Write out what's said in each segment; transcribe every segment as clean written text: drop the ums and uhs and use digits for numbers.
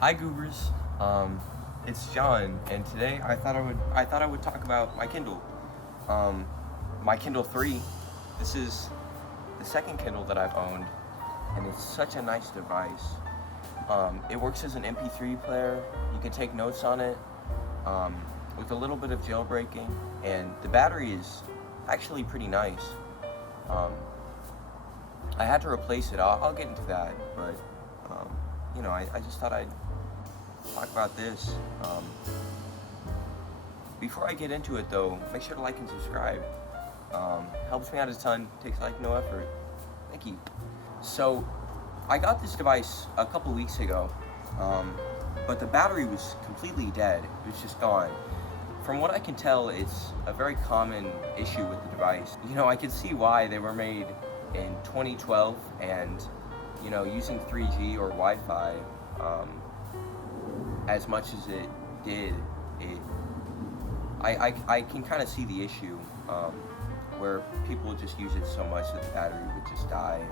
Hi Goobers, it's John, and today I thought I would talk about my Kindle, my Kindle 3. This is the second Kindle that I've owned, and it's such a nice device. It works as an MP3 player. You can take notes on it, with a little bit of jailbreaking, and the battery is actually pretty nice. I had to replace it. I'll get into that, but I just thought I'd talk about this. Before I get into it though, make sure to like and subscribe. Helps me out a ton, takes like no effort. Thank you. So, I got this device a couple weeks ago, but the battery was completely dead. It was just gone. From what I can tell, it's a very common issue with the device. I can see why they were made in 2012, and using 3G or Wi-Fi, as much as it did, I can kind of see the issue, where people just use it so much that the battery would just die.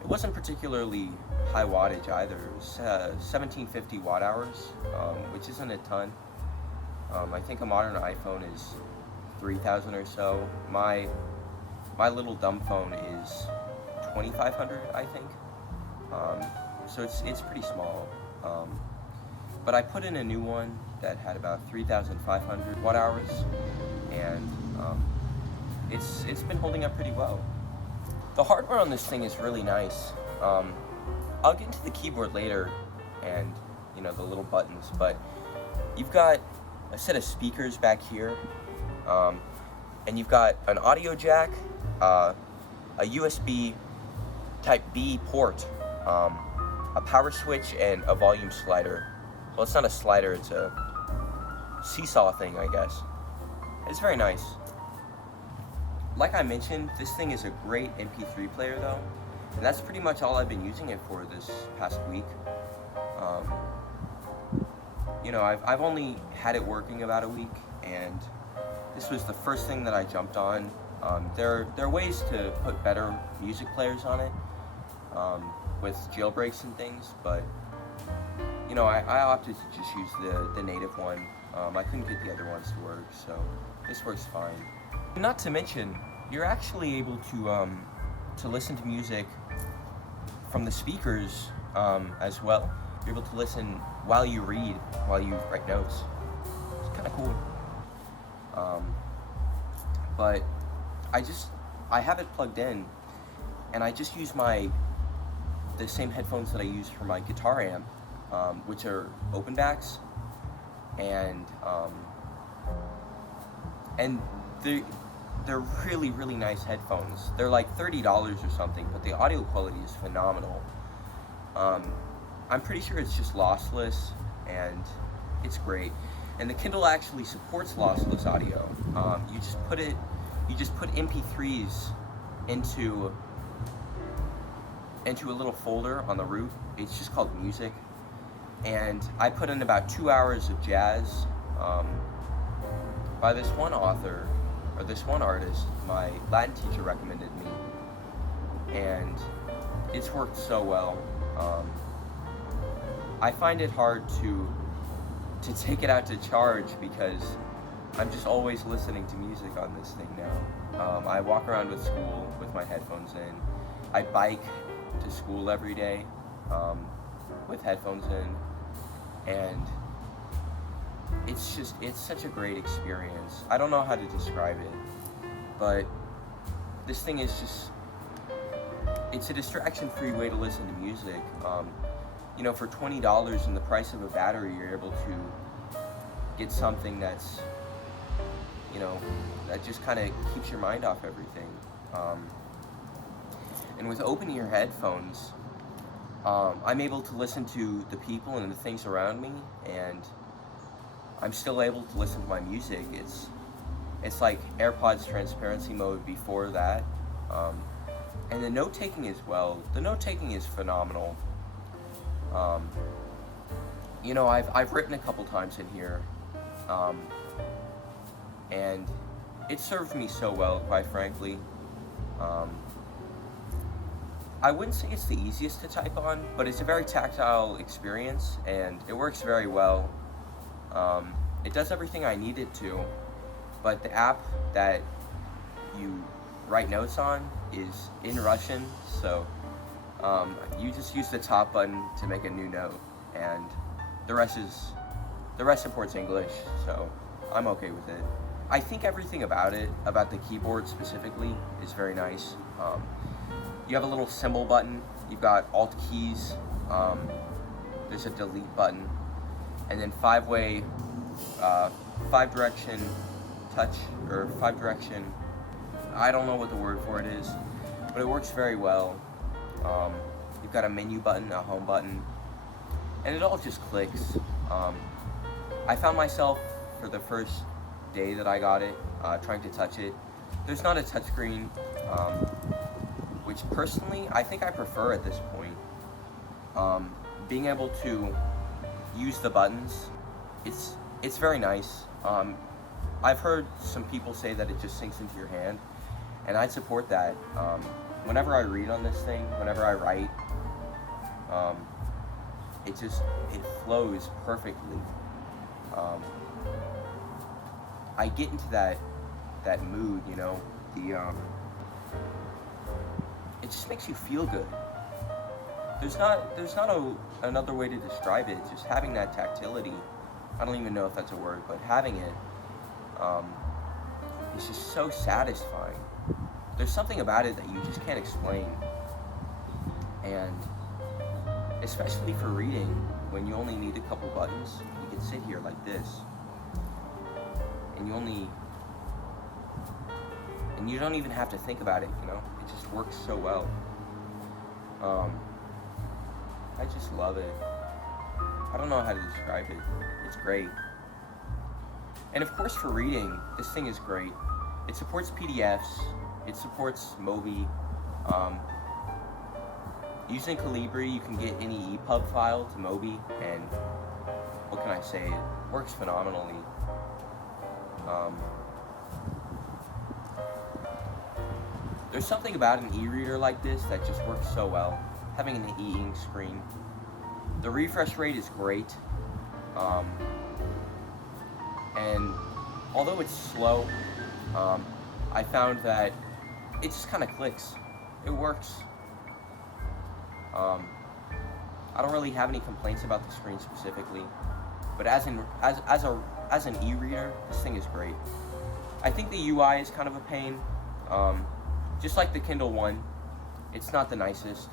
It wasn't particularly high wattage either. It was 1750 watt hours, which isn't a ton. I think a modern iPhone is 3,000 or so. My little dumb phone is 2,500, I think. So it's pretty small. But I put in a new one that had about 3,500 watt hours, and it's been holding up pretty well. The hardware on this thing is really nice. I'll get into the keyboard later and the little buttons, but you've got a set of speakers back here, and you've got an audio jack, a USB Type B port, a power switch, and a volume slider. Well, it's not a slider, it's a seesaw thing, I guess. It's very nice. Like I mentioned, this thing is a great MP3 player though, and that's pretty much all I've been using it for this past week. I've only had it working about a week, and this was the first thing that I jumped on. There are ways to put better music players on it, with jailbreaks and things, but I opted to just use the native one. I couldn't get the other ones to work, so this works fine. Not to mention, you're actually able to listen to music from the speakers, as well. You're able to listen while you read, while you write notes. It's kind of cool. But I have it plugged in, and I just use the same headphones that I use for my guitar amp, which are open backs, and they're really, really nice headphones. They're like $30 or something, but the audio quality is phenomenal. I'm pretty sure it's just lossless, and it's great. And the Kindle actually supports lossless audio. You just put MP3s into a little folder on the root. It's just called Music, and I put in about 2 hours of jazz, by this one author, or this one artist my Latin teacher recommended me, and it's worked so well. I find it hard to take it out to charge because I'm just always listening to music on this thing now. I walk around with school with my headphones in. I bike to school every day, with headphones in, and it's such a great experience. I don't know how to describe it, but this thing is it's a distraction-free way to listen to music. For $20 and the price of a battery, you're able to get something that's, that just kind of keeps your mind off everything. And with open-ear headphones, I'm able to listen to the people and the things around me, and I'm still able to listen to my music. It's like AirPods transparency mode before that. And the note-taking as well. The note-taking is phenomenal. I've written a couple times in here, and it served me so well, quite frankly. I wouldn't say it's the easiest to type on, but it's a very tactile experience, and it works very well. It does everything I need it to, but the app that you write notes on is in Russian, so you just use the top button to make a new note, and the rest supports English, so I'm okay with it. I think everything about it, about the keyboard specifically, is very nice. You have a little symbol button, you've got Alt keys, there's a delete button, and then 5-direction touch, or 5-direction, I don't know what the word for it is, but it works very well. You've got a menu button, a home button, and it all just clicks. I found myself, for the first day that I got it, trying to touch it. There's not a touchscreen, which personally I think I prefer at this point. Being able to use the buttons, it's very nice. I've heard some people say that it just sinks into your hand, and I support that. Whenever I read on this thing, whenever I write, it flows perfectly. I get into that mood, you know. It just makes you feel good. There's not another way to describe it. Just having that tactility. I don't even know if that's a word, but having it, it's just so satisfying. There's something about it that you just can't explain. And especially for reading, when you only need a couple buttons, you can sit here like this, and you don't even have to think about it, you know? It just works so well. I just love it. I don't know how to describe it. It's great. And of course, for reading, this thing is great. It supports PDFs. It supports Mobi. Using Calibri, you can get any EPUB file to Mobi, and what can I say? It works phenomenally. There's something about an e-reader like this that just works so well. Having an e-ink screen. The refresh rate is great. And although it's slow, I found that it just kind of clicks. It works. I don't really have any complaints about the screen specifically, but as an e-reader, this thing is great. I think the UI is kind of a pain. Just like the Kindle one, it's not the nicest.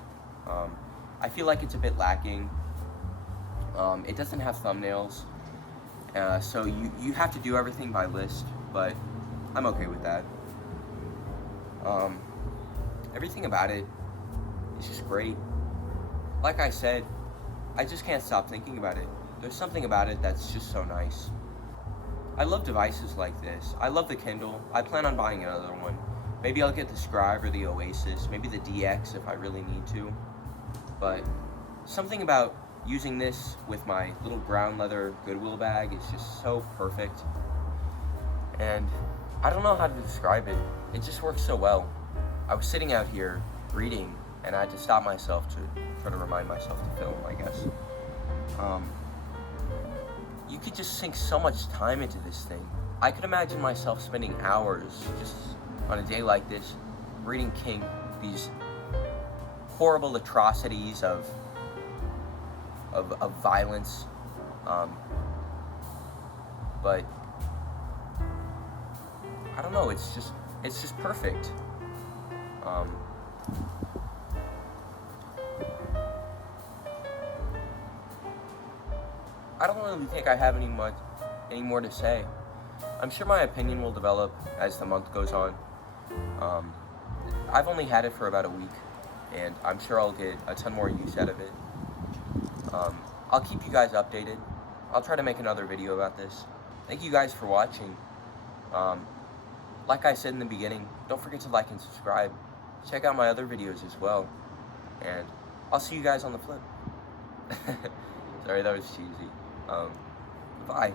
I feel like it's a bit lacking. It doesn't have thumbnails, so you have to do everything by list, but I'm okay with that. Everything about it is just great. Like I said, I just can't stop thinking about it. There's something about it that's just so nice. I love devices like this. I love the Kindle. I plan on buying another one. Maybe I'll get the Scribe or the Oasis, maybe the DX if I really need to. But something about using this with my little brown leather Goodwill bag is just so perfect. And I don't know how to describe it. It just works so well. I was sitting out here reading, and I had to stop myself to try to remind myself to film, I guess. You could just sink so much time into this thing. I could imagine myself spending hours just on a day like this, reading King, these horrible atrocities of violence, but I don't know. It's just perfect. I don't really think I have any more to say. I'm sure my opinion will develop as the month goes on. I've only had it for about a week, and I'm sure I'll get a ton more use out of it. I'll keep you guys updated. I'll try to make another video about this. Thank you guys for watching. Like I said in the beginning, don't forget to like and subscribe. Check out my other videos as well. And I'll see you guys on the flip. Sorry, that was cheesy. Bye.